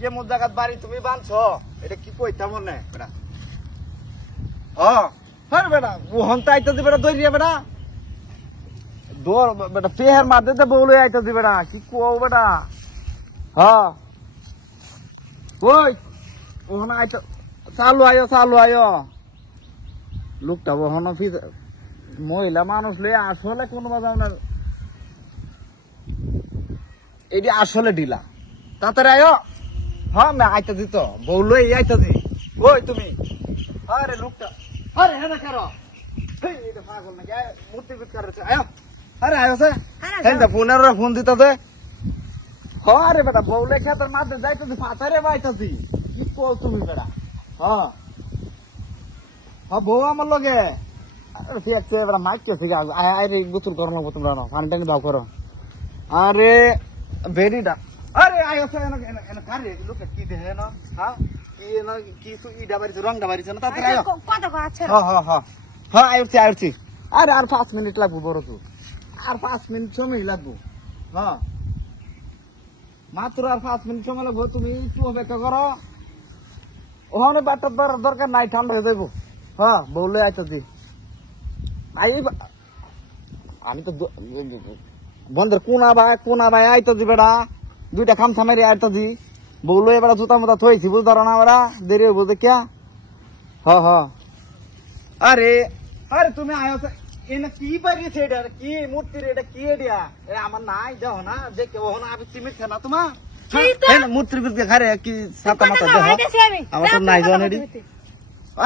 কেমন জায়গাত বাড়ি তুমি বানছ এটা কি কইতা মনে বেটা হ্যাঁ বেটা ওহন তো আইতাছি বেটা দৌড়িয়া বেটা দৌড় বেটা পেহের মাঝে তো বউলে আইতাছি বেটা কি কও বেটা হ্যাঁ ওই ওহন আইতা চালু আয়ো লোকটা ওহন মহিলা মানুষ লই আসলে কোন আপনার এটি আসলে ঢিলা তাড়াতাড়ি আয়ো হ্যাঁ আমি আইতাছি তো বউ লই আইতাছি ওই তুমি আরে লোকটা আরে হ্যাঁ কারো এটা পাগল নাকি মূর্তি বিট করছে আয়ো আরে আয়ো সে হ্যাঁ ফোনের ফোন দিতেছে হ্যাঁ রে বেটা বউ লে খেতের মাঝে যাইতেছি পাতারে বাইতাছি কি কল তুমি বেটা হ্যাঁ হ্যাঁ বউ আমার লগে ফিরছে বেটা মাইকছে আরে গোসল করো না তোমরা পানি টানি দাও করো আরে বেরিটা আরে আয়ো সে এনে কারে লোকটা কি দেহে না হ্যাঁ কিছু ইডা বাড়িছে রংটা বাড়িছে না তাড়াতাড়ি আয়ো কত আছে হ্যাঁ আইছি আরে আর 5 মিনিট লাগবো বড় তো আর 5 মিনিট সময় লাগবো হ্যাঁ মাত্র আর 5 মিনিট সময় লাগবো তুমি একটু অপেক্ষা করো ওখানে বাটার দরকার নাই ঠান্ডা হয়ে যাবো হ্যাঁ বললে আইতাছি আমি তো বন্ধের কোনা ভাই আইতাছি বেড়া দুইটা খামছা মেরে আইতাছি বউলো এবার জুতা মুতা থইছি বুঝ ধরো না বেড়া দেরি হইব যে কে আরে আরে তুমি আয়ো এনে কি পারিয়েছে এটা কি মূর্তি এটা কি এডিয়া আমার নাই যাও না দেখে ও না আমি চিমিছে না তোমার মূর্তির বিরুদ্ধে খারে কি ছাতা মাথা দেহ আমার তো নাই যাও এডি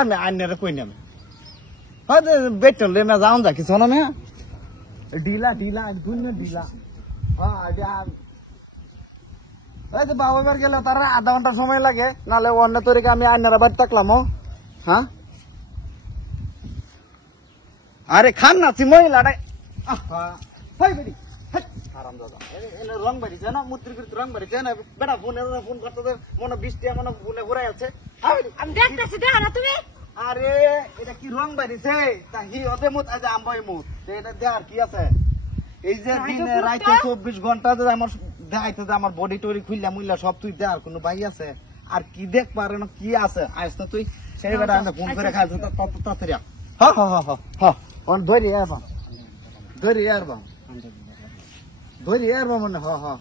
আমি আইনারে কই না আমি বেটল লে মে যাও যা কিছু না মে ঢিলা দুনিয়া ঢিলা এই তো বাবা বার গেলে তারা আধা ঘন্টা সময় লাগে নালে অন্য তরিকে আমি আইনারা বাড়ি থাকলাম আরে খান না মহিলাটাই রং বাড়িছে না মূর্তির বিরুদ্ধে রং বাড়িছে না বেটা ফোন করতে মনে বৃষ্টি মনে ফোনে ঘুরাই আছে আরে এটা কি রং বাড়িছে তা হি ওদের মুত আজ আমবাই মুত এটা দেখার কি আছে এই যে দিনে রাইতে 24 ঘন্টা যে আমার দেখাইতে যে আমার বডি টরি খুললা মুইলা সব তুই দেখার কোনো ভাই আছে আর কি দেখ পারে না কি আছে আইস না তুই সেই বেটা আমি ফোন করে খাইছ তত তাড়াতাড়ি হ্যাঁ ধরি আরবা মনে হ্যাঁ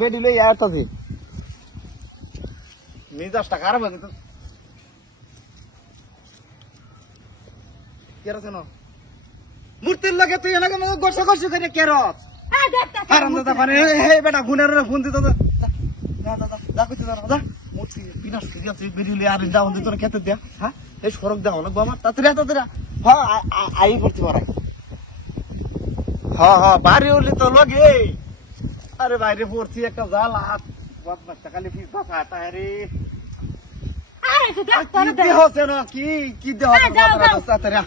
বেডি লই আইতাছি মিজাজটা খারাপ হয়ে গেছে কেরো কেন মূর্তির লাগে তুই এলাকা গোসা গোসু করে কেরত আরাম দাদা পারে হে বেটা গুনের ফোন দিত মূর্তি বিনাশ করে আছে বেরিয়ে আর যাও তোর খেতে দিয়া হ্যাঁ এই সড়ক যাও লাগবো আমার তাড়াতাড়ি হ্যাঁ আই করতে পারাই হ্যাঁ বাড়ি হলি তো লগে আরে বাইরে পড়ছি একটা জাল হাত বাচ্চা খালি ফিস বাসা রে কি দেহ কি দেহ তাড়াতাড়ি